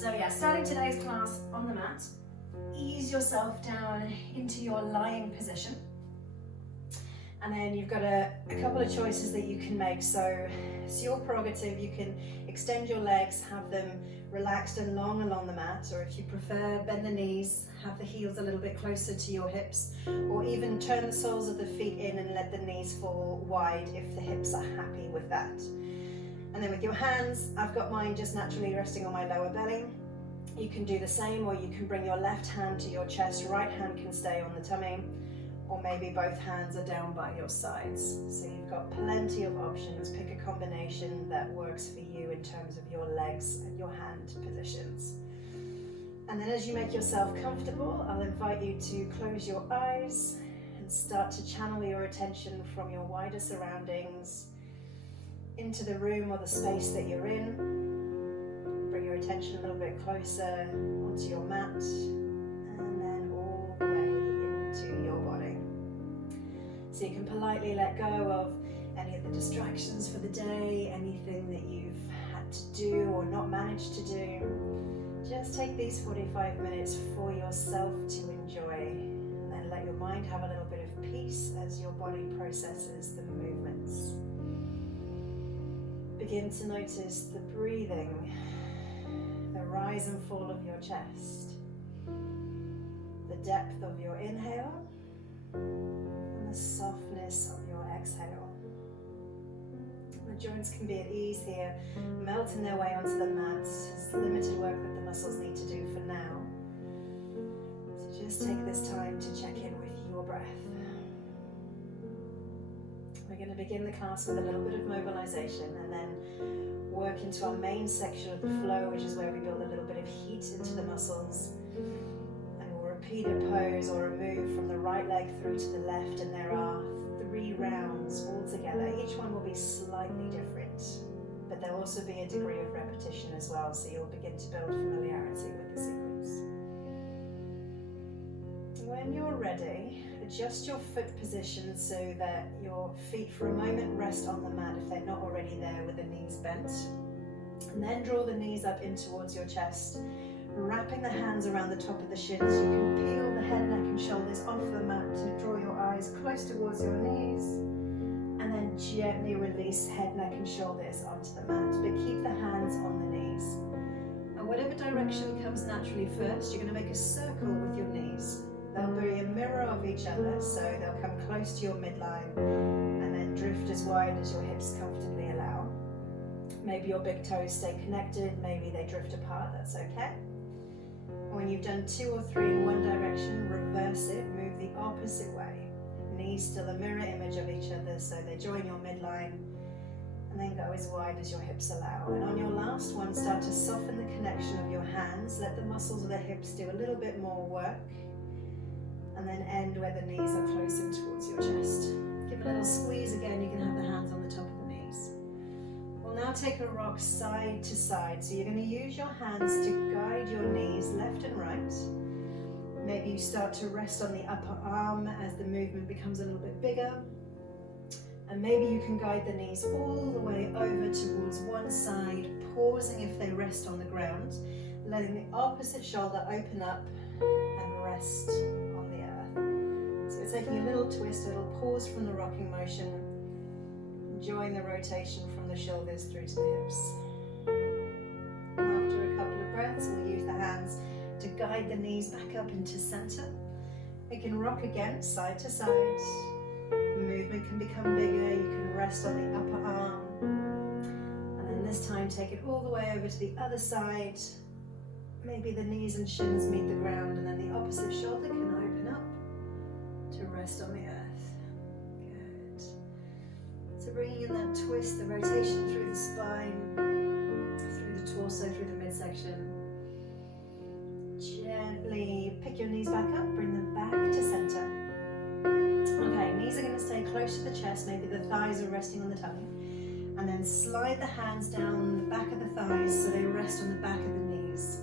So yeah, starting today's class on the mat, ease yourself down into your lying position. And then you've got a couple of choices that you can make. So it's your prerogative. You can extend your legs, have them relaxed and long along the mat, or if you prefer, bend the knees, have the heels a little bit closer to your hips, or even turn the soles of the feet in and let the knees fall wide if the hips are happy with that. And then with your hands, I've got mine just naturally resting on my lower belly. You can do the same, or you can bring your left hand to your chest, right hand can stay on the tummy, or maybe both hands are down by your sides. So you've got plenty of options. Pick a combination that works for you in terms of your legs and your hand positions. And then as you make yourself comfortable, I'll invite you to close your eyes and start to channel your attention from your wider surroundings into the room or the space that you're in. Bring your attention a little bit closer onto your mat, and then all the way into your body. So you can politely let go of any of the distractions for the day, anything that you've had to do or not managed to do. Just take these 45 minutes for yourself to enjoy, and then let your mind have a little bit of peace as your body processes the movements. Begin to notice the breathing, the rise and fall of your chest, the depth of your inhale, and the softness of your exhale. The joints can be at ease here, melting their way onto the mat. It's limited work that the muscles need to do for now. So just take this time to check in with your breath. We're going to begin the class with a little bit of mobilization and then work into our main section of the flow, which is where we build a little bit of heat into the muscles. And we'll repeat a pose or a move from the right leg through to the left, and there are 3 rounds altogether. Each one will be slightly different, but there'll also be a degree of repetition as well, so you'll begin to build familiarity with the sequence. When you're ready, adjust your foot position so that your feet for a moment rest on the mat if they're not already there, with the knees bent. And then draw the knees up in towards your chest, wrapping the hands around the top of the shins. You can peel the head, neck and shoulders off the mat to draw your eyes close towards your knees, and then gently release head, neck and shoulders onto the mat, but keep the hands on the knees. And whatever direction comes naturally first, you're going to make a circle with your knees. They'll be a mirror of each other, so they'll come close to your midline and then drift as wide as your hips comfortably allow. Maybe your big toes stay connected, maybe they drift apart, that's okay. And when you've done 2 or 3 in one direction, reverse it, move the opposite way. Knees still a mirror image of each other, so they join your midline, and then go as wide as your hips allow. And on your last one, start to soften the connection of your hands, let the muscles of the hips do a little bit more work, and then end where the knees are close in towards your chest. Give a little squeeze again, you can have the hands on the top of the knees. We'll now take a rock side to side, so you're going to use your hands to guide your knees left and right. Maybe you start to rest on the upper arm as the movement becomes a little bit bigger. And maybe you can guide the knees all the way over towards one side, pausing if they rest on the ground, letting the opposite shoulder open up and rest on the earth. So we're taking a little twist, a little pause from the rocking motion, enjoying the rotation from the shoulders through to the hips. After a couple of breaths, we'll use the hands to guide the knees back up into center. We can rock again, side to side. The movement can become bigger. You can rest on the upper arm. And then this time, take it all the way over to the other side. Maybe the knees and shins meet the ground, and then the opposite shoulder can open up to rest on the earth. Good. So bringing in that twist, the rotation through the spine, through the torso, through the midsection. Gently pick your knees back up, bring them back to center. Okay, knees are going to stay close to the chest, maybe the thighs are resting on the tummy. And then slide the hands down the back of the thighs so they rest on the back of the knees.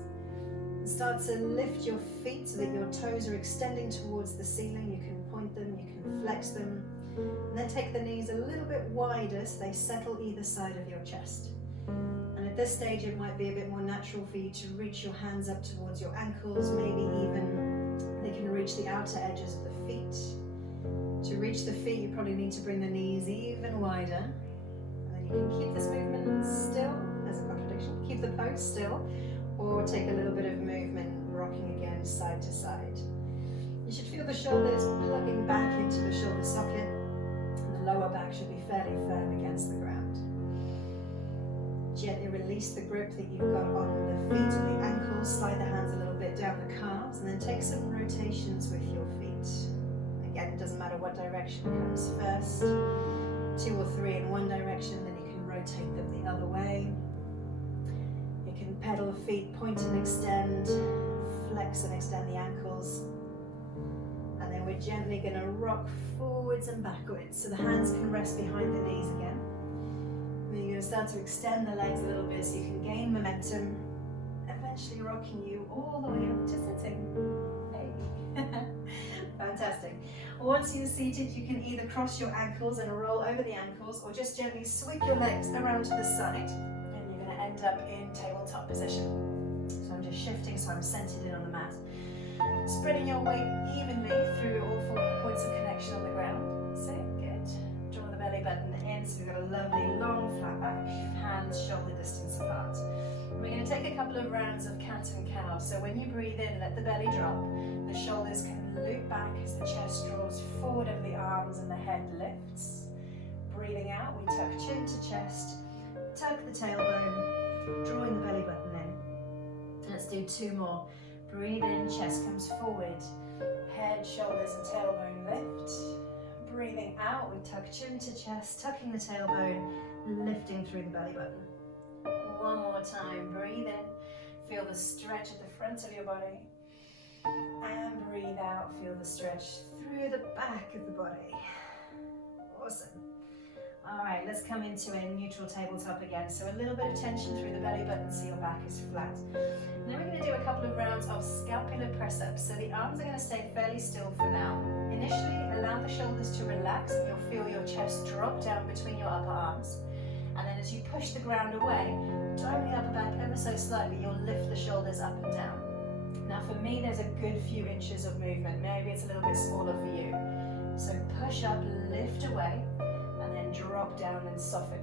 And start to lift your feet so that your toes are extending towards the ceiling. You can point them, you can flex them. And then take the knees a little bit wider so they settle either side of your chest. And at at this stage it might be a bit more natural for you to reach your hands up towards your ankles, maybe even they can reach the outer edges of the feet. To reach the feet, you probably need to bring the knees even wider. And then you can keep this movement still, as a contradiction, keep the pose still, or take a little bit of movement, rocking again side to side. You should feel the shoulders plugging back into the shoulder socket, and the lower back should be fairly firm against the ground. Gently release the grip that you've got on the feet and the ankles, slide the hands a little bit down the calves, and then take some rotations with your feet. Again, it doesn't matter what direction comes first. 2 or 3 in one direction, then you can rotate them the other way. You can pedal the feet, point and extend, flex and extend the ankles. And then we're gently going to rock forwards and backwards, so the hands can rest behind the knees again. And then you're going to start to extend the legs a little bit so you can gain momentum, eventually rocking you all the way up to sitting. Hey. Fantastic. Once you're seated, you can either cross your ankles and roll over the ankles, or just gently sweep your legs around to the side, and you're going to end up in tabletop position. So I'm just shifting so I'm centered in on the mat. Spreading your weight evenly through all 4 points of connection on the ground. So good. Draw the belly button in, so we've got a lovely long flat back, hands shoulder distance apart. We're going to take a couple of rounds of cat and cow. So when you breathe in, let the belly drop. The shoulders can loop back as the chest draws forward over the arms and the head lifts. Breathing out, we tuck chin to chest, tuck the tailbone, drawing the belly button in. Let's do 2 more. Breathe in, chest comes forward, head, shoulders and tailbone lift. Breathing out, we tuck chin to chest, tucking the tailbone, lifting through the belly button. 1 more time, breathe in, feel the stretch at the front of your body. And breathe out, feel the stretch through the back of the body. Awesome. All right, let's come into a neutral tabletop again. So a little bit of tension through the belly button so your back is flat. Now we're going to do a couple of rounds of scapular press-ups. So the arms are going to stay fairly still for now. Initially, allow the shoulders to relax and you'll feel your chest drop down between your upper arms. And then as you push the ground away, driving the upper back ever so slightly, you'll lift the shoulders up and down. Now for me, there's a good few inches of movement. Maybe it's a little bit smaller for you. So push up, lift away, and then drop down and soften.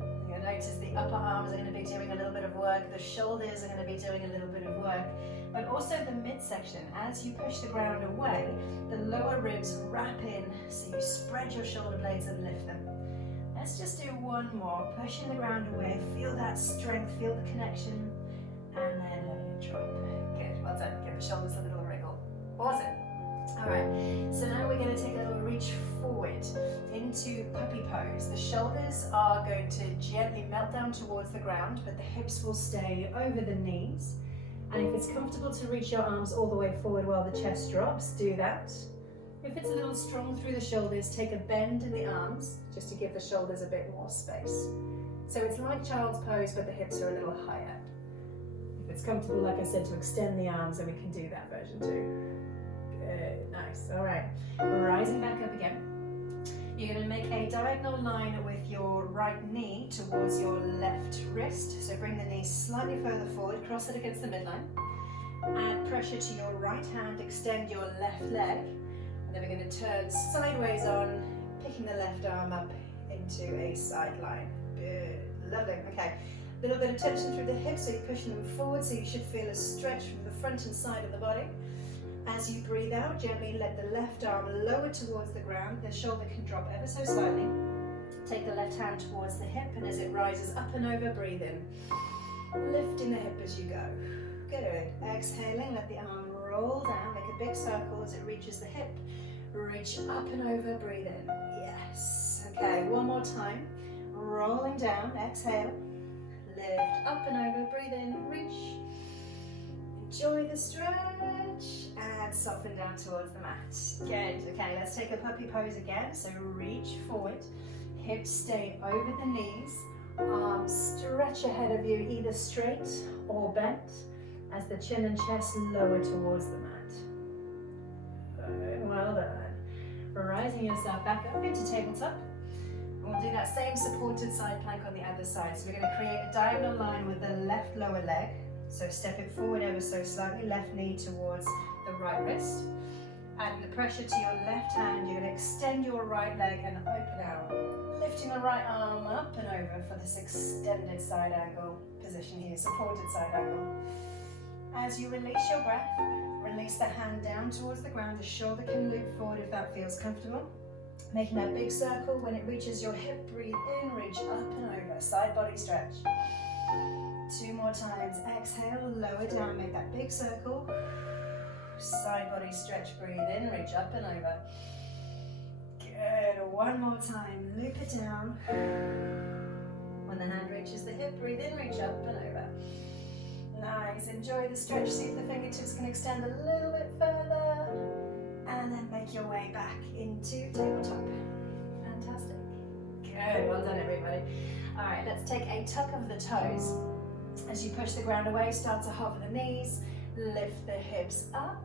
You'll notice the upper arms are going to be doing a little bit of work, the shoulders are going to be doing a little bit of work, but also the midsection. As you push the ground away, the lower ribs wrap in, so you spread your shoulder blades and lift them. Let's just do 1 more. Pushing the ground away, feel that strength, feel the connection, and then let it drop. Good, well done. Give the shoulders a little wriggle. Awesome. All right, so now we're going to take a little reach forward into puppy pose. The shoulders are going to gently melt down towards the ground, but the hips will stay over the knees. And if it's comfortable to reach your arms all the way forward while the chest drops, do that. If it's a little strong through the shoulders, take a bend in the arms, just to give the shoulders a bit more space. So it's like child's pose, but the hips are a little higher. If it's comfortable, like I said, to extend the arms, then we can do that version too. Good, nice, all right. Rising back up again. You're gonna make a diagonal line with your right knee towards your left wrist. So bring the knee slightly further forward, cross it against the midline. Add pressure to your right hand, extend your left leg. And then we're going to turn sideways on, picking the left arm up into a side line. Good, lovely. Okay, a little bit of tension through the hips, so you're pushing them forward, so you should feel a stretch from the front and side of the body. As you breathe out, gently let the left arm lower towards the ground. The shoulder can drop ever so slightly. Take the left hand towards the hip, and as it rises up and over, breathe in. Lifting the hip as you go. Good. Exhaling, let the arm roll down, make a big circle as it reaches the hip. Reach up and over, breathe in. Yes. Okay, 1 more time. Rolling down, exhale. Lift up and over, breathe in, reach. Enjoy the stretch and soften down towards the mat. Good. Okay, let's take a puppy pose again. So reach forward, hips stay over the knees, arms stretch ahead of you, either straight or bent, as the chin and chest lower towards the mat. Good, well done. Rising yourself back up into tabletop. We'll do that same supported side plank on the other side. So we're going to create a diagonal line with the left lower leg. So step it forward ever so slightly, left knee towards the right wrist. Adding the pressure to your left hand, you're going to extend your right leg and open out. Lifting the right arm up and over for this extended side angle position here, supported side angle. As you release your breath, release the hand down towards the ground. The shoulder can loop forward if that feels comfortable. Making that big circle. When it reaches your hip, breathe in, reach up and over, side body stretch. 2 more times. Exhale, lower down, make that big circle. Side body stretch, breathe in, reach up and over. Good, 1 more time, loop it down. When the hand reaches the hip, breathe in, reach up and over. Nice, enjoy the stretch, see if the fingertips can extend a little bit further. And then make your way back into tabletop. Fantastic. Good, well done everybody. All right, let's take a tuck of the toes. As you push the ground away, start to hover the knees, lift the hips up,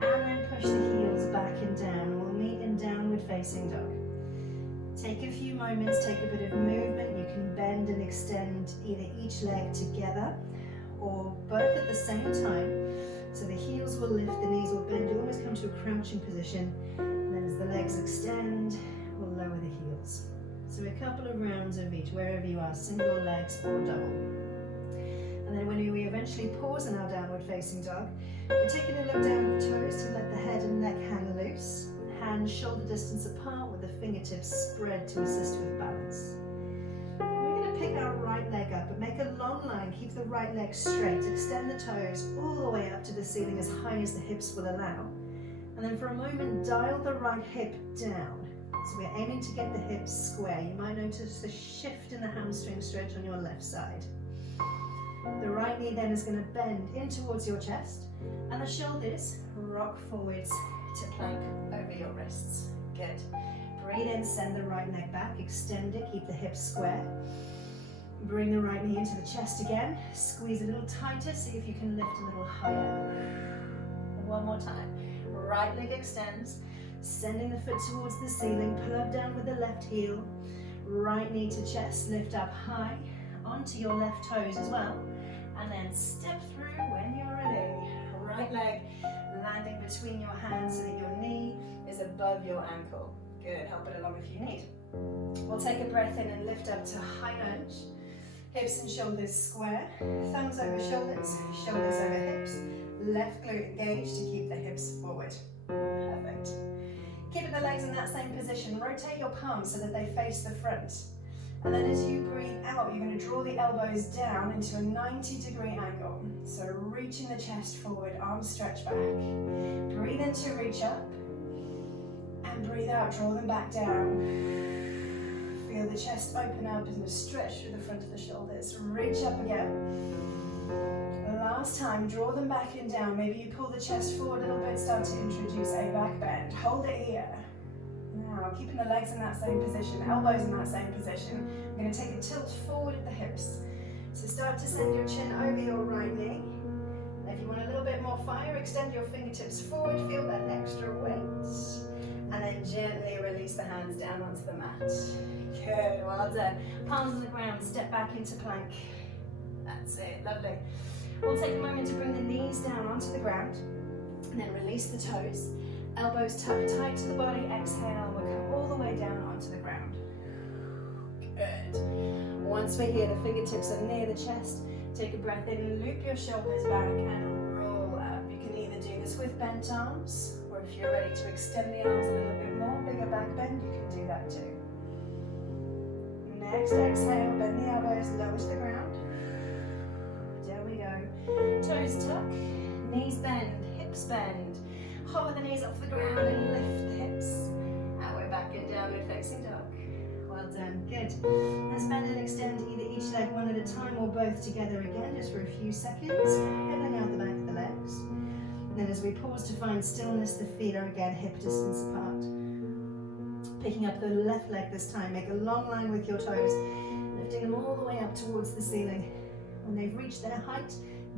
and then push the heels back and down. We'll meet in downward facing dog. Take a few moments, take a bit of movement. You can bend and extend either each leg together or both at the same time. So the heels will lift, the knees will bend. You always come to a crouching position. And then as the legs extend, we'll lower the heels. So a couple of rounds of each, wherever you are, single legs or double. And then when we eventually pause in our downward facing dog, we're taking a look down at the toes to let the head and neck hang loose. Hands shoulder distance apart with the fingertips spread to assist with balance. We're going to pick our right leg up and make a long line. Keep the right leg straight. Extend the toes all the way up to the ceiling as high as the hips will allow. And then for a moment, dial the right hip down. So we're aiming to get the hips square. You might notice a shift in the hamstring stretch on your left side. The right knee then is going to bend in towards your chest, and the shoulders rock forwards to plank over your wrists. Good. Breathe in, send the right leg back, extend it, keep the hips square. Bring the right knee into the chest again, squeeze a little tighter, see if you can lift a little higher. 1 more time. Right leg extends, sending the foot towards the ceiling, plug down with the left heel, right knee to chest, lift up high, onto your left toes as well, and then step through when you're ready. Right leg landing between your hands so that your knee is above your ankle. Good, help it along if you need. We'll take a breath in and lift up to high lunge. Hips and shoulders square, thumbs over shoulders, shoulders over hips, left glute engaged to keep the hips forward. Perfect. Keeping the legs in that same position, rotate your palms so that they face the front. And then as you breathe out, you're going to draw the elbows down into a 90-degree angle. So reaching the chest forward, arms stretch back. Breathe in to reach up. And breathe out, draw them back down. Feel the chest open up and stretch through the front of the shoulders. Reach up again. Last time, draw them back and down. Maybe you pull the chest forward a little bit, start to introduce a back bend. Hold it here. Now, keeping the legs in that same position, elbows in that same position. I'm going to take a tilt forward at the hips. So start to send your chin over your right knee. And if you want a little bit more fire, extend your fingertips forward, feel that extra weight. And then gently release the hands down onto the mat. Good, well done. Palms on the ground, step back into plank. That's it, lovely. We'll take a moment to bring the knees down onto the ground. And then release the toes. Elbows tucked tight to the body, exhale, we'll come all the way down onto the ground. Good. Once we're here, the fingertips are near the chest. Take a breath in, loop your shoulders back and roll up. You can either do this with bent arms, or if you're ready to extend the arms a little bit more, bigger back bend, you can do that too. Next exhale, bend the elbows, lower to the ground. There we go. Toes tuck, knees bend, hips bend. Hover the knees off the ground and lift the hips. And we're back in downward facing dog. Well done, good. Let's bend and extend either each leg one at a time or both together again, just for a few seconds. Pedaling out the back of the legs. And then as we pause to find stillness, the feet are again hip distance apart. Picking up the left leg this time, make a long line with your toes, lifting them all the way up towards the ceiling. When they've reached their height,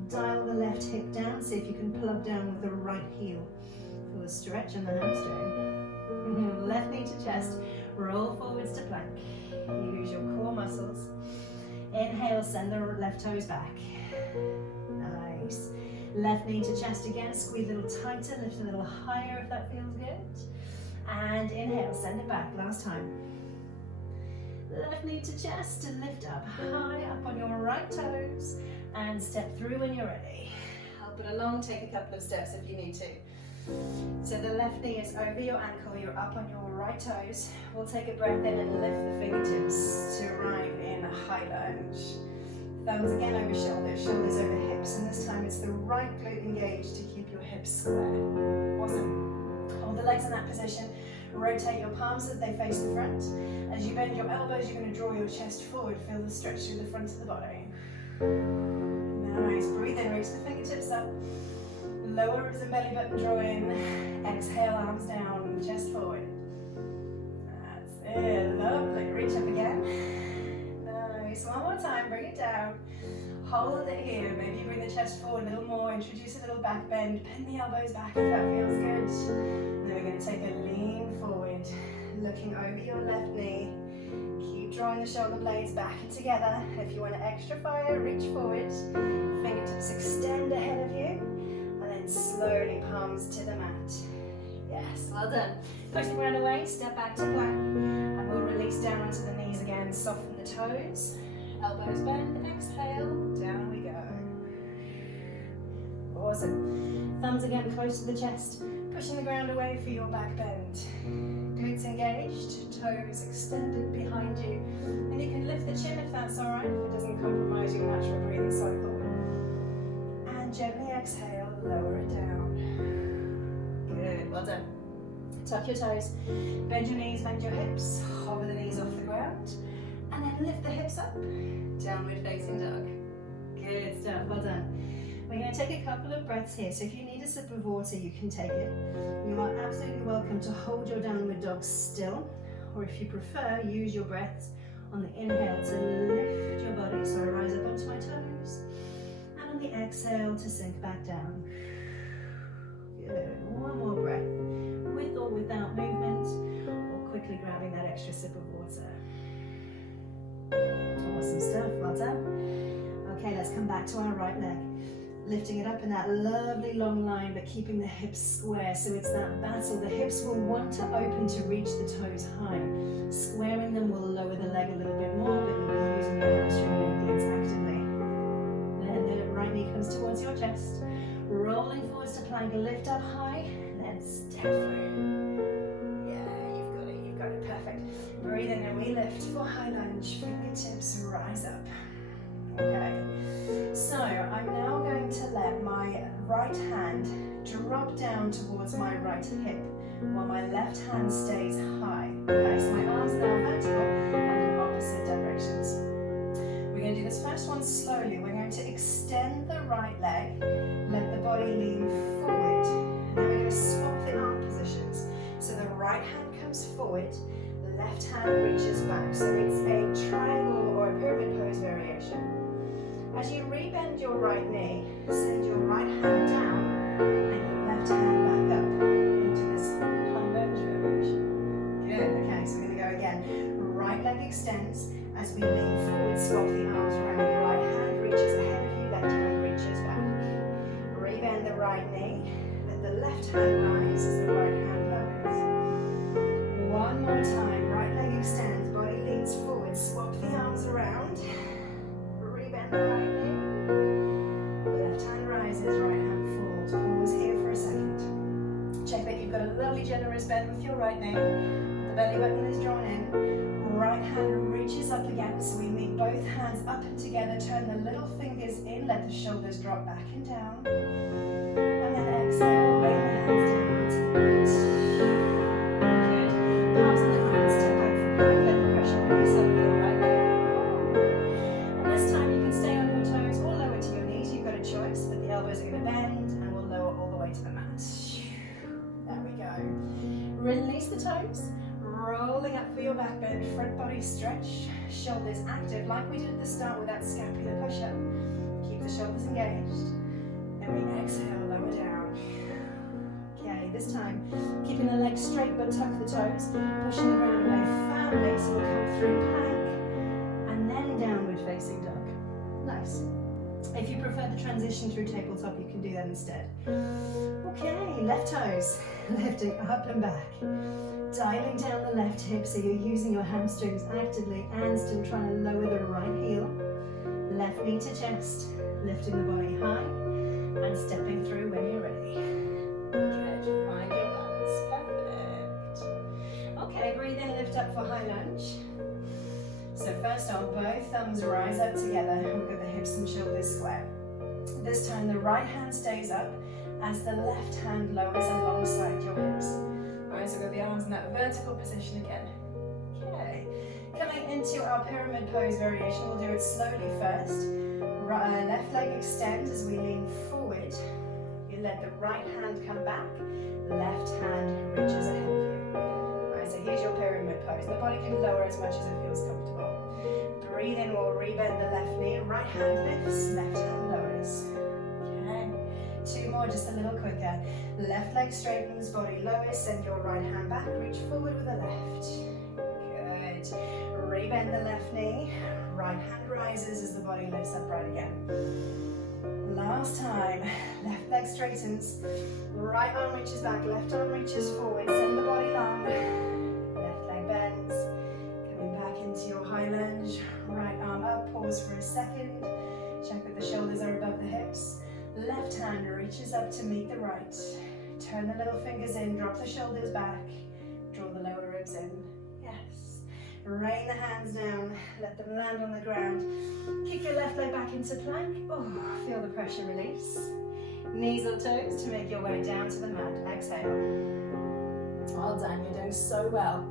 dial the left hip down, see if you can plug down with the right heel. Feel a stretch in the hamstring. Left knee to chest, roll forwards to plank. Use your core muscles. Inhale, send the left toes back. Nice. Left knee to chest again, squeeze a little tighter, lift a little higher if that feels good. And inhale, send it back, last time. Left knee to chest and lift up high, up on your right toes. And step through when you're ready. Help it along, take a couple of steps if you need to. So the left knee is over your ankle, you're up on your right toes. We'll take a breath in and lift the fingertips to arrive in a high lunge. Thumbs again over shoulders, shoulders over hips, and this time it's the right glute engaged to keep your hips square. Awesome. Hold the legs in that position. Rotate your palms so that they face the front. As you bend your elbows, you're going to draw your chest forward. Feel the stretch through the front of the body. Nice. Breathe in, reach the fingertips up. Lower ribs and belly button draw in. Exhale, arms down, chest forward. That's it. Lovely. Reach up again. Nice. One more time. Bring it down. Hold it here. Maybe you bring the chest forward a little more. Introduce a little back bend. Bend the elbows back if that feels good. And then we're going to take a lean forward. Looking over your left knee. Keep drawing the shoulder blades back and together. If you want extra fire, reach forward. Fingertips extend ahead of you. And then slowly palms to the mat. Yes, well done. Push the ground away, step back to plank. And we'll release down onto the knees again. Soften the toes. Elbows bend, exhale, down we go. Awesome. Thumbs again close to the chest. Pushing the ground away for your back bend. Glutes engaged, toes extended behind you. And you can lift the chin if that's alright, if it doesn't compromise your natural breathing cycle. And gently exhale, lower it down. Good, well done. Tuck your toes, bend your knees, bend your hips, hover the knees off the ground. And then lift the hips up, downward facing dog. Good stuff, well done. We're going to take a couple of breaths here, so if you need a sip of water, you can take it. You are absolutely welcome to hold your downward dog still, or if you prefer, use your breaths on the inhale to lift your body, so I rise up onto my toes, and on the exhale to sink back down. Good, one more breath, with or without movement, or quickly grabbing that extra sip of water. Awesome stuff, well done. Okay, let's come back to our right leg. Lifting it up in that lovely long line, but keeping the hips square, so it's that battle. The hips will want to open to reach the toes high. Squaring them will lower the leg a little bit more, but you'll be using your hamstring and your glutes actively. Then the right knee comes towards your chest. Rolling forwards to plank, lift up high, then step through. You've got it, perfect. Breathe in and we lift for high lunge, fingertips rise up. Okay, so I'm now going to let my right hand drop down towards my right hip while my left hand stays high. Okay, so my arms are now vertical and in opposite directions. We're going to do this first one slowly. We're going to extend the right leg, let the body lean forward, and then we're going to swap the arm positions. So the right hand comes forward, the left hand reaches back. So it's a triangle or a pyramid pose variation. As you rebend your right knee, send your right hand down and your left hand back up into this high lunge variation. Good, okay, so we're going to go again. Right leg extends. As we lean forward, swap the arms around. Right hand reaches ahead of you, left hand reaches back. Rebend the right knee, let the left hand rise as the right hand lowers. One more time, right leg extends, body leans forward, swap the arms around. Rebend the right knee, left hand rises, right hand falls. Pause here for a second. Check that you've got a lovely generous bend with your right knee. The belly button is drawn in. Right hand reaches up again, so we meet both hands up and together. Turn the little fingers in, let the shoulders drop back and down. And then exhale, bring the hands down to the mat. Good. Palms on the ground, step back from plank, let the pressure release over your right leg. And this time you can stay on your toes or lower to your knees. You've got a choice, but the elbows are going to bend and we'll lower all the way to the mat. There we go. Release the toes. Rolling up for your back bend, front body stretch, shoulders active like we did at the start with that scapular push-up. Keep the shoulders engaged. And we exhale, lower down. Okay, this time, keeping the legs straight but tuck the toes, pushing the ground away firmly, so we'll come through plank, and then downward facing dog. Nice. If you prefer the transition through tabletop, you can do that instead. Okay, left toes, lifting up and back. Dialing down the left hip so you're using your hamstrings actively and still trying to lower the right heel. Left knee to chest, lifting the body high and stepping through when you're ready. Good, find your balance, perfect. Okay, breathe in, lift up for high lunge. So first on, both thumbs rise up together, we've got the hips and shoulders square. This time the right hand stays up as the left hand lowers alongside your hips. Alright, so we've got the arms in that vertical position again. Okay, coming into our pyramid pose variation, we'll do it slowly first. Left leg extends as we lean forward. You let the right hand come back, left hand reaches ahead of you. Alright, so here's your pyramid pose. The body can lower as much as it feels comfortable. Breathe in, we'll rebend the left knee, right hand lifts, left hand lowers. Okay, two more, just a little quicker. Left leg straightens, body lowers, send your right hand back, reach forward with the left. Good. Rebend the left knee, right hand rises as the body lifts upright again. Last time, left leg straightens, right arm reaches back, left arm reaches forward, send the body long, left leg bends, coming back into your high lunge, right arm up, pause for a second, check that the shoulders are above the hips, left hand reaches up to meet the right, turn the little fingers in, drop the shoulders back, draw the lower ribs in, yes, rain the hands down, let them land on the ground, kick your left leg back into plank, oh, feel the pressure release, knees or toes to make your way down to the mat, exhale, well done, you're doing so well.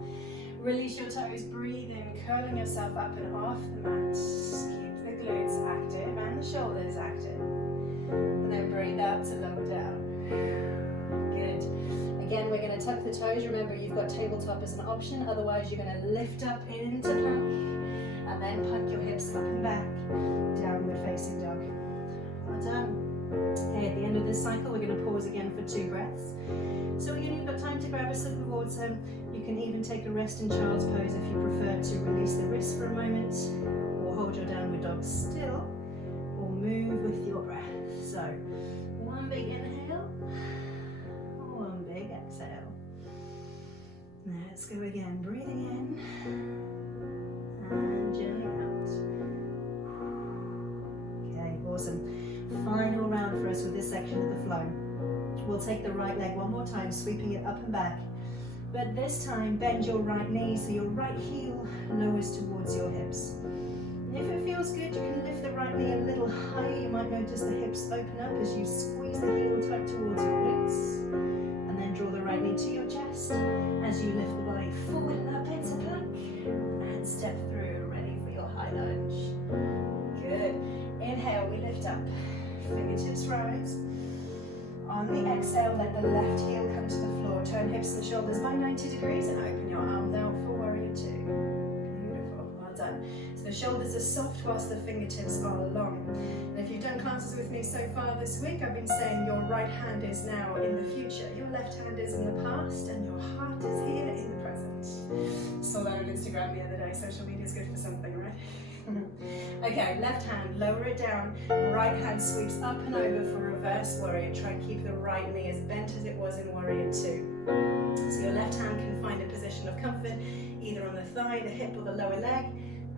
Release your toes, breathe in, curling yourself up and off the mat. Keep the glutes active and the shoulders active. And then breathe out to lower down. Good. Again, we're going to tuck the toes. Remember, you've got tabletop as an option. Otherwise, you're going to lift up into plank and then punt your hips up and back. Downward facing dog. Well done. Okay, at the end of this cycle, we're going to pause again for 2 breaths. So again, you've got time to grab a sip of water. You can even take a rest in child's pose if you prefer to release the wrist for a moment, or hold your downward dog still, or move with your breath. So, one big inhale, one big exhale. Let's go again, breathing in, and gently out. Okay, awesome. Final round for us with this section of the flow. We'll take the right leg one more time, sweeping it up and back. But this time, bend your right knee so your right heel lowers towards your hips. If it feels good, you can lift the right knee a little higher. You might notice the hips open up as you squeeze the heel tight towards your glutes. And then draw the right knee to your chest as you lift the body forward and up into plank. And step through, ready for your high lunge. Good. Inhale, we lift up. Fingertips rise. On the exhale, let the left heel come to the floor. Turn hips and shoulders by 90 degrees and open your arms out for warrior 2. Beautiful, well done. So the shoulders are soft whilst the fingertips are long. And if you've done classes with me so far this week, I've been saying your right hand is now in the future, your left hand is in the past, and your heart is here in the present. Saw that on Instagram the other day. Social media is good for something, right? Okay, left hand, lower it down. Right hand sweeps up and over for reverse warrior. Try and keep the right knee as bent as it was in warrior 2. So your left hand can find a position of comfort, either on the thigh, the hip, or the lower leg,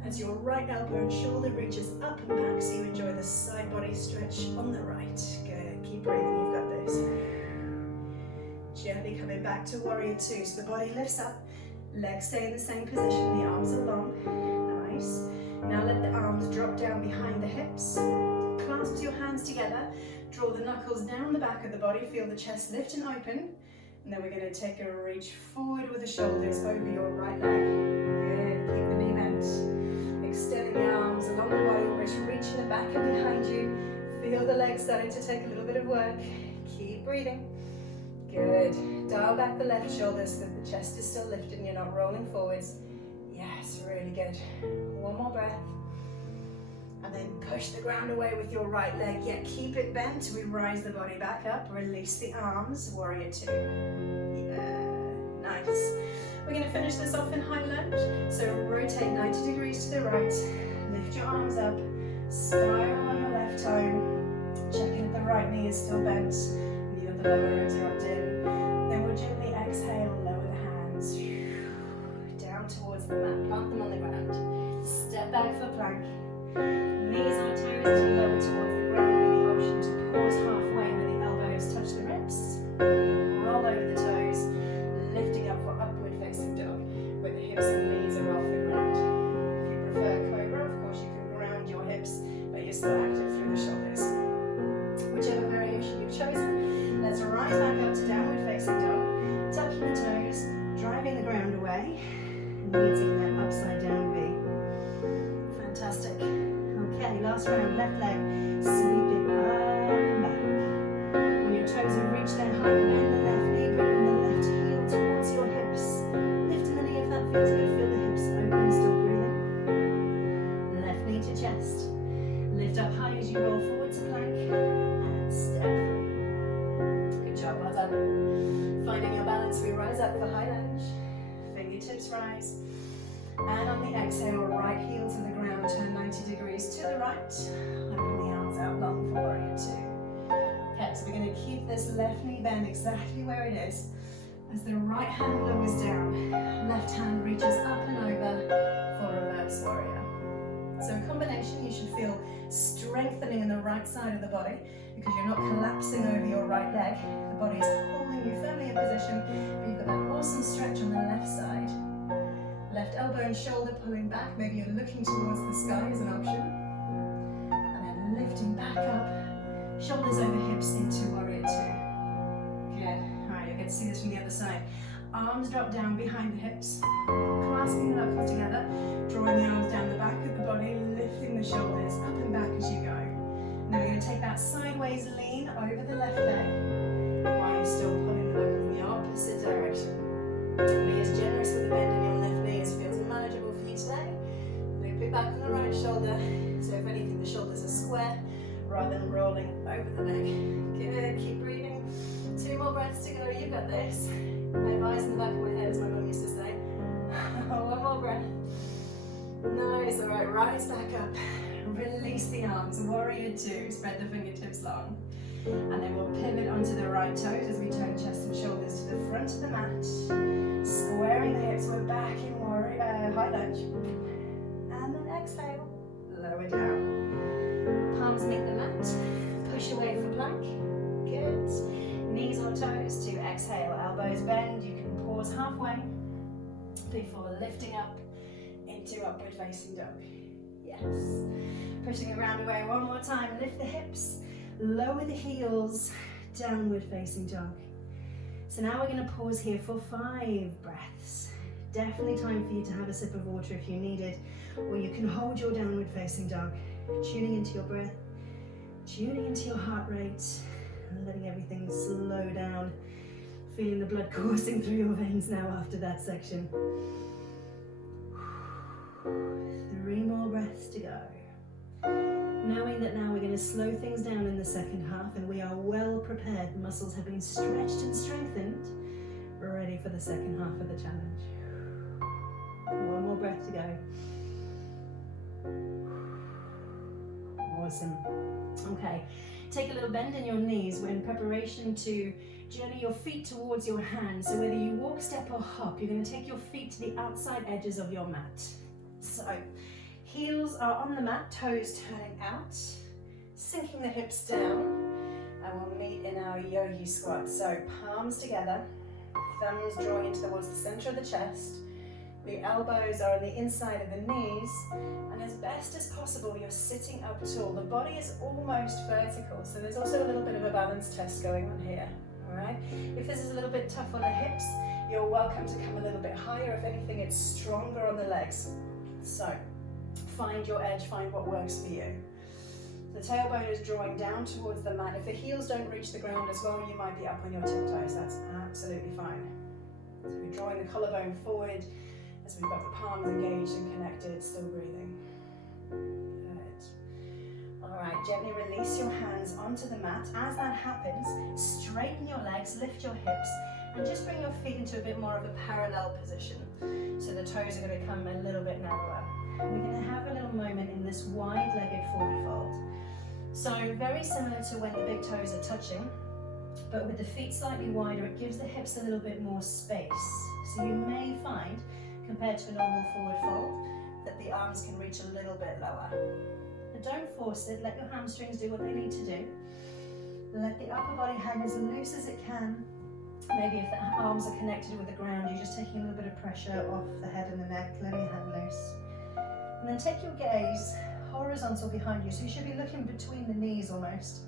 as your right elbow and shoulder reaches up and back, so you enjoy the side body stretch on the right. Good, keep breathing, you've got this. Gently coming back to warrior 2, so the body lifts up, legs stay in the same position, the arms are long. Nice. Now let the arms drop down behind the hips. Clasp your hands together. Draw the knuckles down the back of the body. Feel the chest lift and open. And then we're going to take a reach forward with the shoulders over your right leg. Good. Keep the knee bent. Extending the arms along the body, almost reaching the back and behind you. Feel the legs starting to take a little bit of work. Keep breathing. Good. Dial back the left shoulder so that the chest is still lifted and you're not rolling forwards. Yes, really good. One more breath. And and then push the ground away with your right leg. Yeah, keep it bent. We rise the body back up, release the arms, warrior two. Yeah, nice. We're going to finish this off in high lunge. So rotate 90 degrees to the right, lift your arms up, spiral on your left toe, checking if the right knee is still bent, and the other lower ribs are tucked in. Then we'll gently exhale, lower the hands, down towards the mat, plant them on the ground. Step back for plank, knees or toes to lower towards the ground with the option to pause halfway where the elbows touch the ribs. Roll over the toes, lifting up for upward facing dog, where the hips and knees are off the ground. If you prefer cobra, of course you can ground your hips, but you're still active through the shoulders. Whichever variation you've chosen, let's rise back up to downward facing dog, tucking the toes, driving the ground away, and meeting that upside down V. Fantastic. Okay, last round, left leg, sweep it up and back. When your toes have reached their height, bend the left knee, bring the left heel towards your hips. Lifting the knee if that feels good, feel the hips open, still breathing. Left knee to chest. Lift up high as you roll forward to plank, and step through. Good job, well done. Finding your balance, we rise up for high lunge. Fingertips rise. And on the exhale, right heel to the ground, turn 90 degrees to the right. Open the arms out long for warrior two. Okay, so we're going to keep this left knee bend exactly where it is. As the right hand lowers down, left hand reaches up and over for reverse warrior. So a combination, you should feel strengthening in the right side of the body because you're not collapsing over your right leg. The body is holding you firmly in position, but you've got that awesome stretch on the left side. Left elbow and shoulder pulling back, maybe you're looking towards the sky as an option. And then lifting back up, shoulders over hips into warrior two. Good. Alright, you'll get to see this from the other side. Arms drop down behind the hips, clasping the knuckles together, drawing the arms down the back of the body, lifting the shoulders up and back as you go. And then we're going to take that sideways lean over the left leg, while you're still pulling the knuckles in the opposite direction. Be as generous with the bend in your left knee as feels manageable for you today. Loop it back on the right shoulder. So if anything, the shoulders are square rather than rolling over the neck. Good, keep breathing. 2 more breaths to go, you've got this. I have eyes in the back of my head, as my mum used to say. 1 more breath. Nice, all right, rise back up. Release the arms, warrior two, spread the fingertips long. And then we'll pivot onto the right toes as we turn chest and shoulders to the front of the mat. Squaring the hips, we're back in high lunge. And then exhale, lower down. Palms meet the mat, push away for plank. Good. Knees or toes to exhale, elbows bend. You can pause halfway before lifting up into upward facing dog. Yes. Pushing the ground away 1 more time, lift the hips. Lower the heels, downward facing dog. So now we're going to pause here for 5 breaths. Definitely time for you to have a sip of water if you need it, or you can hold your downward facing dog, tuning into your breath, tuning into your heart rate, and letting everything slow down, feeling the blood coursing through your veins now after that section. 3 more breaths to go. Knowing that now we're going to slow things down in the second half and we are well prepared, the muscles have been stretched and strengthened, we're ready for the second half of the challenge. 1 more breath to go. Awesome. Okay, take a little bend in your knees. We're in preparation to journey your feet towards your hands. So whether you walk, step or hop, you're going to take your feet to the outside edges of your mat. So heels are on the mat, toes turning out, sinking the hips down, and we'll meet in our Yogi Squat. So palms together, thumbs drawing into towards the center of the chest, the elbows are on the inside of the knees, and as best as possible you're sitting up tall. The body is almost vertical, so there's also a little bit of a balance test going on here. Alright, if this is a little bit tough on the hips, you're welcome to come a little bit higher. If anything, it's stronger on the legs. So find your edge, find what works for you. The tailbone is drawing down towards the mat. If the heels don't reach the ground as well, you might be up on your tiptoes. That's absolutely fine. So we're drawing the collarbone forward as we've got the palms engaged and connected, still breathing. Good. gently release your hands onto the mat. As that happens, straighten your legs, lift your hips, and just bring your feet into a bit more of a parallel position. So the toes are going to come a little bit narrower. We're going to have a little moment in this wide-legged forward fold. So very similar to when the big toes are touching, but with the feet slightly wider, it gives the hips a little bit more space. So you may find, compared to a normal forward fold, that the arms can reach a little bit lower. But don't force it, let your hamstrings do what they need to do. Let the upper body hang as loose as it can. Maybe if the arms are connected with the ground, you're just taking a little bit of pressure off the head and the neck, letting your hand loose. And then take your gaze horizontal behind you, so you should be looking between the knees almost.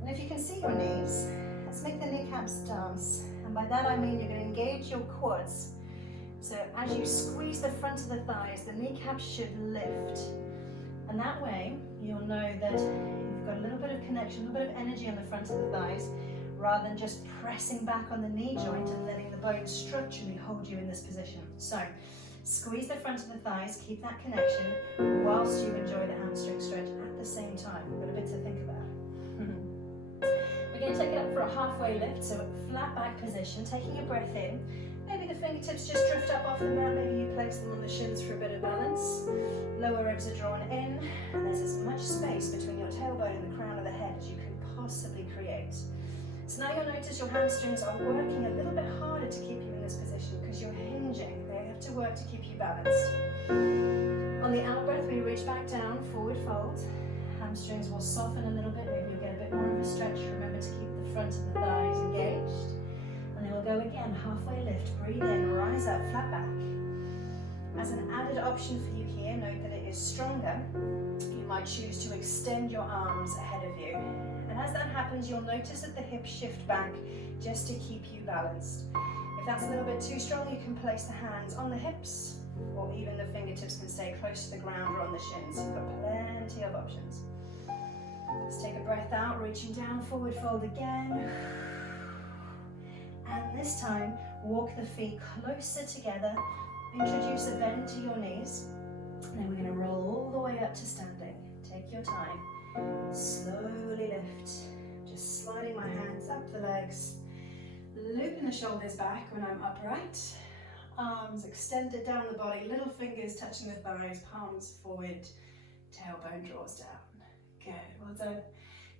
And if you can see your knees, let's make the kneecaps dance. And by that I mean you're going to engage your quads. So as you squeeze the front of the thighs, the kneecaps should lift. And that way you'll know that you've got a little bit of connection, a little bit of energy on the front of the thighs, rather than just pressing back on the knee joint and letting the bones structurally hold you in this position. So squeeze the front of the thighs, keep that connection, whilst you enjoy the hamstring stretch at the same time. We've got a bit to think about. We're going to take it up for a halfway lift, so a flat back position, taking a breath in. Maybe the fingertips just drift up off the mat, maybe you place them on the shins for a bit of balance. Lower ribs are drawn in, and there's as much space between your tailbone and the crown of the head as you can possibly create. So now you'll notice your hamstrings are working a little bit harder to keep you in this position because you're hinging. They have to work to keep you balanced. On the out breath, we reach back down, forward fold. Hamstrings will soften a little bit, maybe you'll get a bit more of a stretch. Remember to keep the front of the thighs engaged. And then we'll go again, halfway lift, breathe in, rise up, flat back. As an added option for you here, note that it is stronger. You might choose to extend your arms ahead of you. And as that happens, you'll notice that the hips shift back just to keep you balanced. If that's a little bit too strong, you can place the hands on the hips, or even the fingertips can stay close to the ground or on the shins. You've got plenty of options. Let's take a breath out, reaching down, forward fold again. And this time, walk the feet closer together. Introduce a bend to your knees. And then we're going to roll all the way up to standing. Take your time. Slowly lift. Just sliding my hands up the legs. Looping the shoulders back when I'm upright. Arms extended down the body. Little fingers touching the thighs. Palms forward. Tailbone draws down. Good. Well done.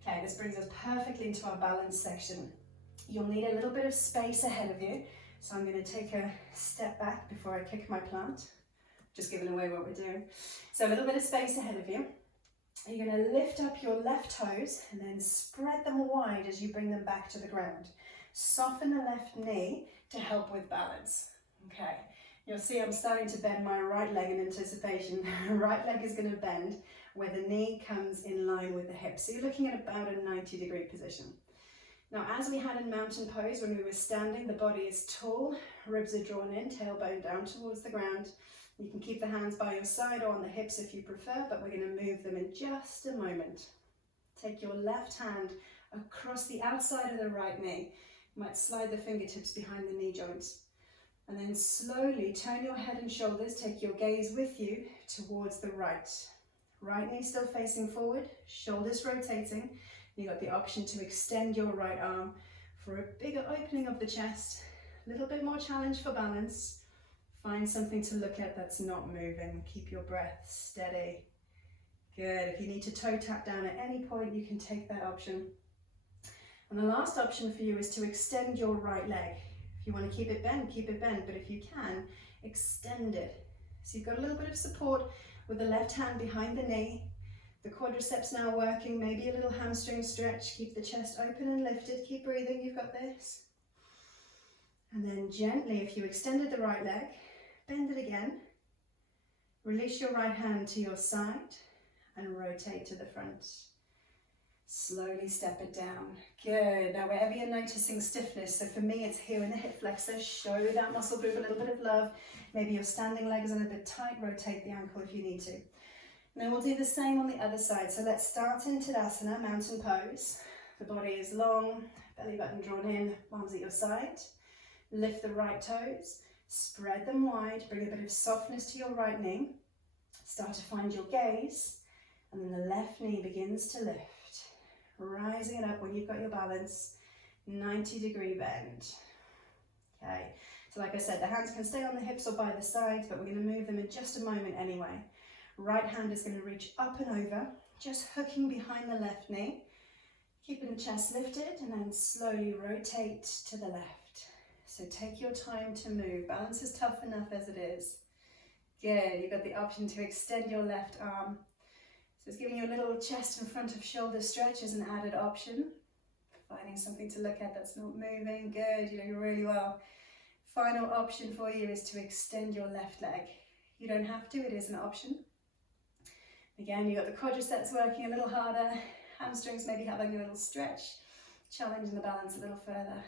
Okay, this brings us perfectly into our balance section. You'll need a little bit of space ahead of you. So I'm going to take a step back before I kick my plant. Just giving away what we're doing. So a little bit of space ahead of you. You're going to lift up your left toes and then spread them wide as you bring them back to the ground. Soften the left knee to help with balance. Okay, you'll see I'm starting to bend my right leg in anticipation. Right leg is going to bend where the knee comes in line with the hip. So you're looking at about a 90-degree position. Now, as we had in mountain pose when we were standing, the body is tall, ribs are drawn in, tailbone down towards the ground. You can keep the hands by your side or on the hips if you prefer, but we're going to move them in just a moment. Take your left hand across the outside of the right knee. You might slide the fingertips behind the knee joints. And then slowly turn your head and shoulders, take your gaze with you towards the right. Right knee still facing forward, shoulders rotating. You've got the option to extend your right arm for a bigger opening of the chest, a little bit more challenge for balance. Find something to look at that's not moving. Keep your breath steady. Good. If you need to toe tap down at any point, you can take that option. And the last option for you is to extend your right leg. If you want to keep it bent, but if you can, extend it. So you've got a little bit of support with the left hand behind the knee. The quadriceps now working, maybe a little hamstring stretch. Keep the chest open and lifted. Keep breathing, you've got this. And then gently, if you extended the right leg, bend it again. Release your right hand to your side and rotate to the front. Slowly step it down. Good. Now wherever you're noticing stiffness, so for me it's here in the hip flexor, show that muscle group a little bit of love. Maybe your standing leg is a little bit tight, rotate the ankle if you need to. And then we'll do the same on the other side. So let's start in Tadasana, mountain pose. The body is long, belly button drawn in, palms at your side. Lift the right toes, spread them wide, bring a bit of softness to your right knee. Start to find your gaze. And then the left knee begins to lift, rising it up when you've got your balance, 90-degree bend. Okay, so like I said, the hands can stay on the hips or by the sides, but we're going to move them in just a moment anyway. Right hand is going to reach up and over, just hooking behind the left knee, keeping the chest lifted, and then slowly rotate to the left. So take your time to move. Balance is tough enough as it is. Good, you've got the option to extend your left arm. So it's giving you a little chest and front of shoulder stretch as an added option. Finding something to look at that's not moving. Good, you're doing really well. Final option for you is to extend your left leg. You don't have to, it is an option. Again, you've got the quadriceps working a little harder, hamstrings maybe having a little stretch, challenging the balance a little further.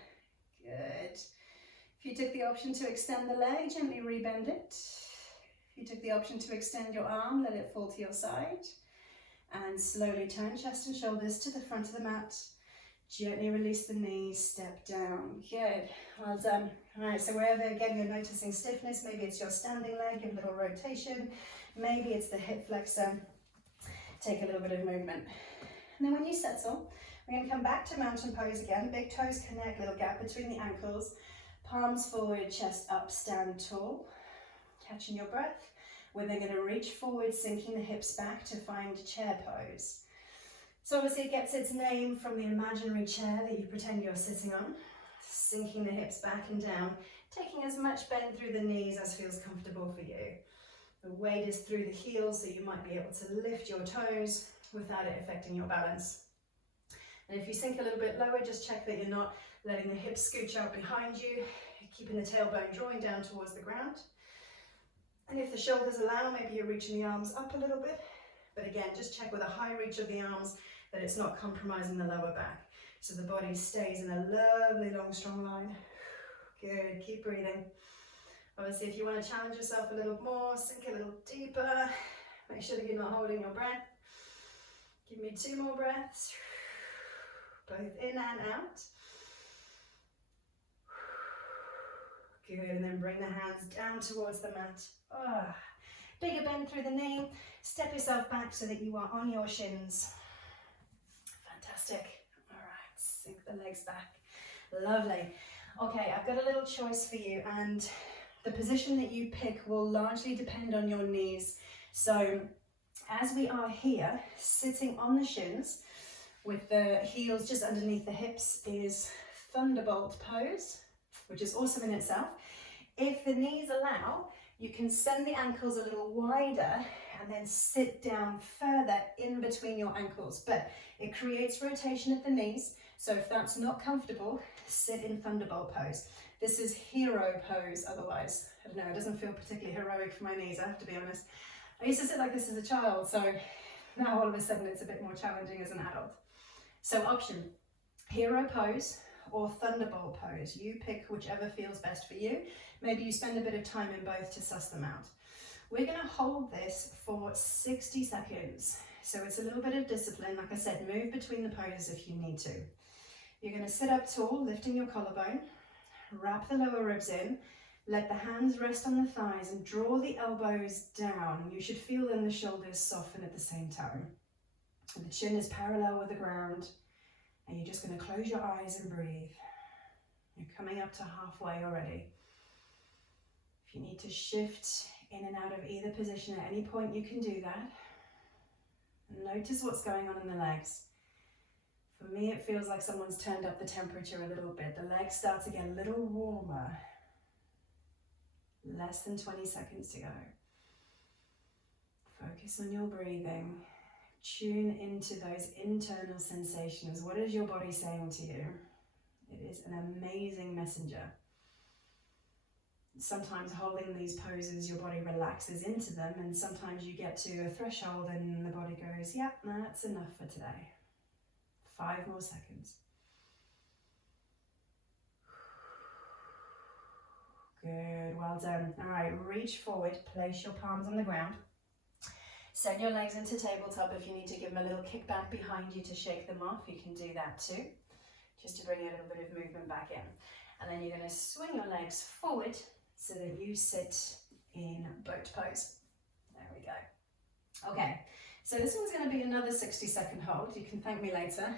Good. If you took the option to extend the leg, gently rebend it. If you took the option to extend your arm, let it fall to your side. And slowly turn chest and shoulders to the front of the mat. Gently release the knees, step down. Good, well done. All right, so wherever again you're noticing stiffness, maybe it's your standing leg, give a little rotation. Maybe it's the hip flexor. Take a little bit of movement. And then when you settle, we're going to come back to mountain pose again. Big toes connect, little gap between the ankles. Palms forward, chest up, stand tall. Catching your breath. We're then going to reach forward, sinking the hips back to find chair pose. So obviously it gets its name from the imaginary chair that you pretend you're sitting on. Sinking the hips back and down, taking as much bend through the knees as feels comfortable for you. The weight is through the heels, so you might be able to lift your toes without it affecting your balance. And if you sink a little bit lower, just check that you're not letting the hips scooch out behind you, keeping the tailbone drawing down towards the ground. And if the shoulders allow, maybe you're reaching the arms up a little bit. But again, just check with a high reach of the arms that it's not compromising the lower back. So the body stays in a lovely, long, strong line. Good, keep breathing. Obviously, if you want to challenge yourself a little more, sink a little deeper. Make sure that you're not holding your breath. Give me 2 more breaths. Both in and out. Good, and then bring the hands down towards the mat. Bigger bend through the knee. Step yourself back so that you are on your shins. Fantastic. All right, sink the legs back. Lovely. Okay, I've got a little choice for you, and the position that you pick will largely depend on your knees. So as we are here, sitting on the shins with the heels just underneath the hips is Thunderbolt Pose, which is awesome in itself. If the knees allow, you can send the ankles a little wider and then sit down further in between your ankles, but it creates rotation at the knees. So if that's not comfortable, sit in Thunderbolt Pose. This is hero pose otherwise. I don't know, it doesn't feel particularly heroic for my knees, I have to be honest. I used to sit like this as a child, so now all of a sudden it's a bit more challenging as an adult. So option, hero pose or Thunderbolt pose. You pick whichever feels best for you. Maybe you spend a bit of time in both to suss them out. We're going to hold this for 60 seconds. So it's a little bit of discipline. Like I said, move between the poses if you need to. You're going to sit up tall, lifting your collarbone. Wrap the lower ribs in. Let the hands rest on the thighs and draw the elbows down. You should feel then the shoulders soften at the same time. And the chin is parallel with the ground. And you're just going to close your eyes and breathe. You're coming up to halfway already. If you need to shift in and out of either position at any point, you can do that. And notice what's going on in the legs. For me, it feels like someone's turned up the temperature a little bit. The legs start to get a little warmer. Less than 20 seconds to go. Focus on your breathing. Tune into those internal sensations. What is your body saying to you? It is an amazing messenger. Sometimes holding these poses, your body relaxes into them, and sometimes you get to a threshold and the body goes, yeah, that's enough for today. 5 more seconds. Good, well done. All right, reach forward, place your palms on the ground. Send your legs into tabletop. If you need to give them a little kick back behind you to shake them off, you can do that too, just to bring a little bit of movement back in. And then you're going to swing your legs forward so that you sit in boat pose. There we go. Okay, So this one's going to be another 60-second hold. You can thank me later.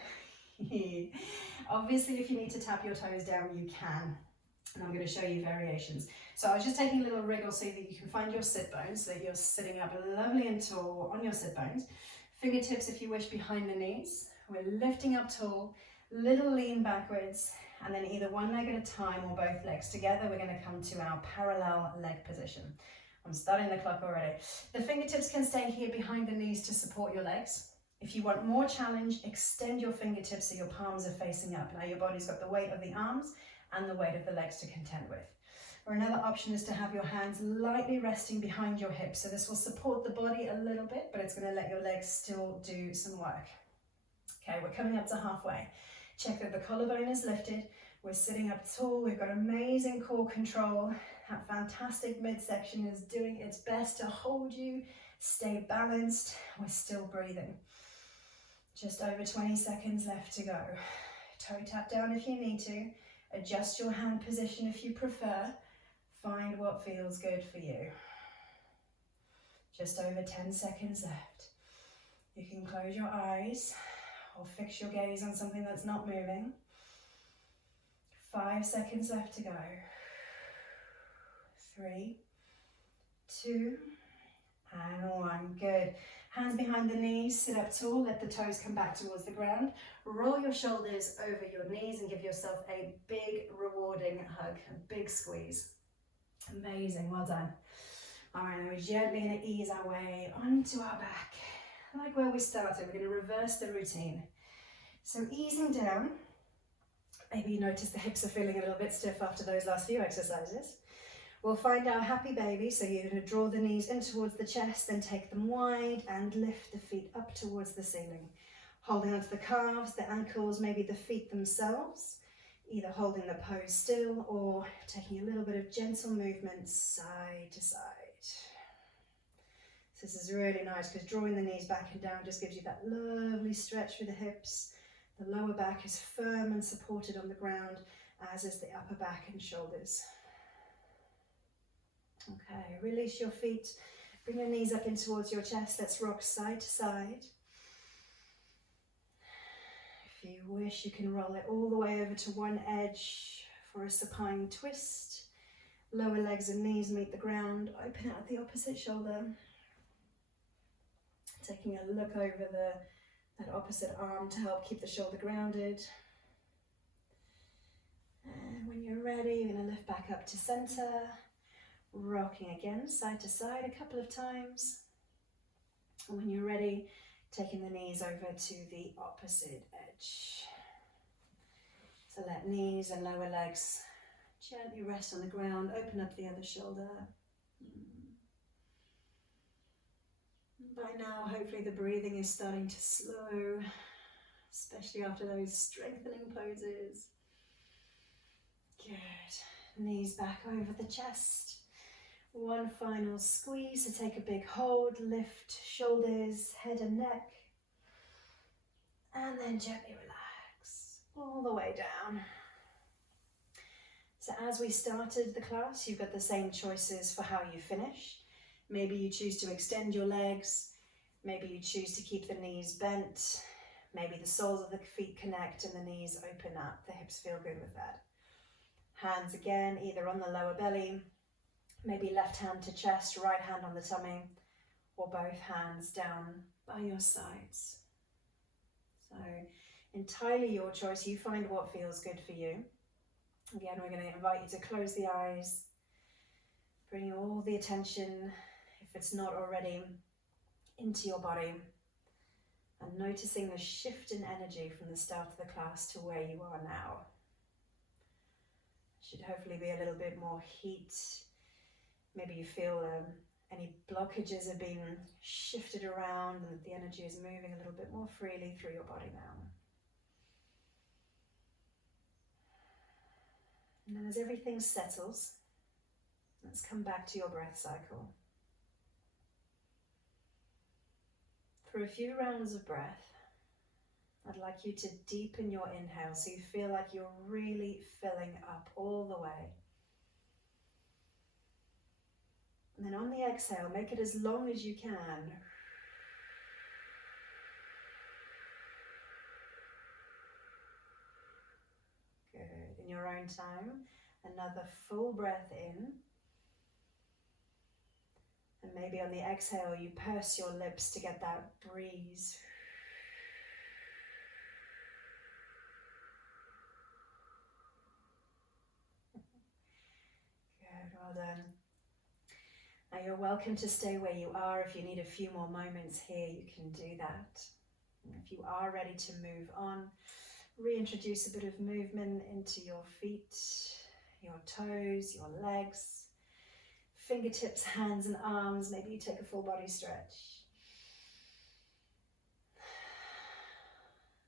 Obviously, if you need to tap your toes down, you can. And I'm going to show you variations. So I was just taking a little wriggle so that you can find your sit bones, so that you're sitting up lovely and tall on your sit bones. Fingertips, if you wish, behind the knees. We're lifting up tall, little lean backwards, and then either one leg at a time or both legs together, we're going to come to our parallel leg position. I'm starting the clock already. The fingertips can stay here behind the knees to support your legs. If you want more challenge, extend your fingertips so your palms are facing up. Now your body's got the weight of the arms and the weight of the legs to contend with. Or another option is to have your hands lightly resting behind your hips. So this will support the body a little bit, but it's going to let your legs still do some work. Okay, we're coming up to halfway. Check that the collarbone is lifted. We're sitting up tall. We've got amazing core control. That fantastic midsection is doing its best to hold you. Stay balanced. We're still breathing. Just over 20 seconds left to go. Toe tap down if you need to. Adjust your hand position if you prefer. Find what feels good for you. Just over 10 seconds left. You can close your eyes or fix your gaze on something that's not moving. 5 seconds left to go. 3, 2, and 1. Good. Hands behind the knees, sit up tall, let the toes come back towards the ground. Roll your shoulders over your knees and give yourself a big, rewarding hug, a big squeeze. Amazing, well done. All right, now we're gently going to ease our way onto our back. Like where we started, we're going to reverse the routine. So easing down, maybe you notice the hips are feeling a little bit stiff after those last few exercises. We'll find our happy baby, so you're going to draw the knees in towards the chest, then take them wide and lift the feet up towards the ceiling. Holding onto the calves, the ankles, maybe the feet themselves, either holding the pose still or taking a little bit of gentle movement side to side. So this is really nice because drawing the knees back and down just gives you that lovely stretch through the hips. The lower back is firm and supported on the ground, as is the upper back and shoulders. Okay, release your feet, bring your knees up in towards your chest. Let's rock side to side. If you wish, you can roll it all the way over to one edge for a supine twist. Lower legs and knees meet the ground. Open out the opposite shoulder. Taking a look over that opposite arm to help keep the shoulder grounded. And when you're ready, you're going to lift back up to center. Rocking again, side to side a couple of times. And when you're ready, taking the knees over to the opposite edge. So let knees and lower legs gently rest on the ground. Open up the other shoulder. By now, hopefully the breathing is starting to slow, especially after those strengthening poses. Good. Knees back over the chest. One final squeeze, so take a big hold, lift shoulders, head and neck, and then gently relax all the way down. So as we started the class, you've got the same choices for how you finish. Maybe you choose to extend your legs, maybe you choose to keep the knees bent, maybe the soles of the feet connect and the knees open up, the hips feel good with that. Hands again, either on the lower belly, maybe left hand to chest, right hand on the tummy, or both hands down by your sides. So entirely your choice, you find what feels good for you. Again, we're going to invite you to close the eyes, bring all the attention, if it's not already, into your body, and noticing the shift in energy from the start of the class to where you are now. Should hopefully be a little bit more heat. Maybe you feel any blockages are being shifted around and that the energy is moving a little bit more freely through your body now. And then as everything settles, let's come back to your breath cycle. For a few rounds of breath, I'd like you to deepen your inhale so you feel like you're really filling up all the way. And then on the exhale, make it as long as you can. in your own time. Another full breath in. And maybe on the exhale, you purse your lips to get that breeze. Good, well done. Now you're welcome to stay where you are. If you need a few more moments here, you can do that. And if you are ready to move on, reintroduce a bit of movement into your feet, your toes, your legs, fingertips, hands and arms. Maybe you take a full body stretch.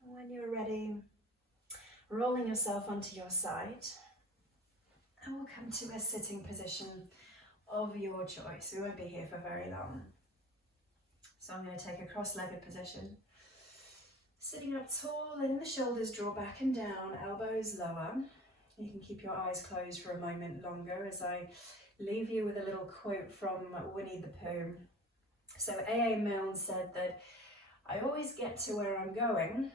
When you're ready, rolling yourself onto your side, and we'll come to a sitting position of your choice. We won't be here for very long. So I'm going to take a cross-legged position. Sitting up tall, letting the shoulders draw back and down, elbows lower. You can keep your eyes closed for a moment longer as I leave you with a little quote from Winnie the Pooh. So A.A. Milne said that I always get to where I'm going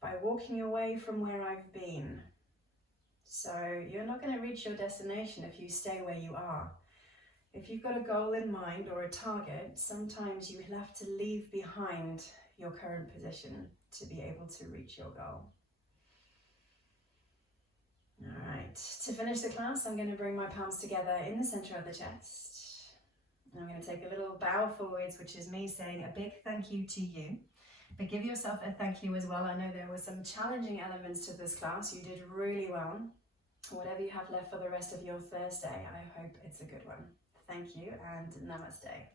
by walking away from where I've been. So you're not going to reach your destination if you stay where you are. If you've got a goal in mind or a target, sometimes you have to leave behind your current position to be able to reach your goal. All right, to finish the class, I'm going to bring my palms together in the center of the chest. I'm going to take a little bow forwards, which is me saying a big thank you to you. But give yourself a thank you as well. I know there were some challenging elements to this class. You did really well. Whatever you have left for the rest of your Thursday, I hope it's a good one. Thank you and namaste.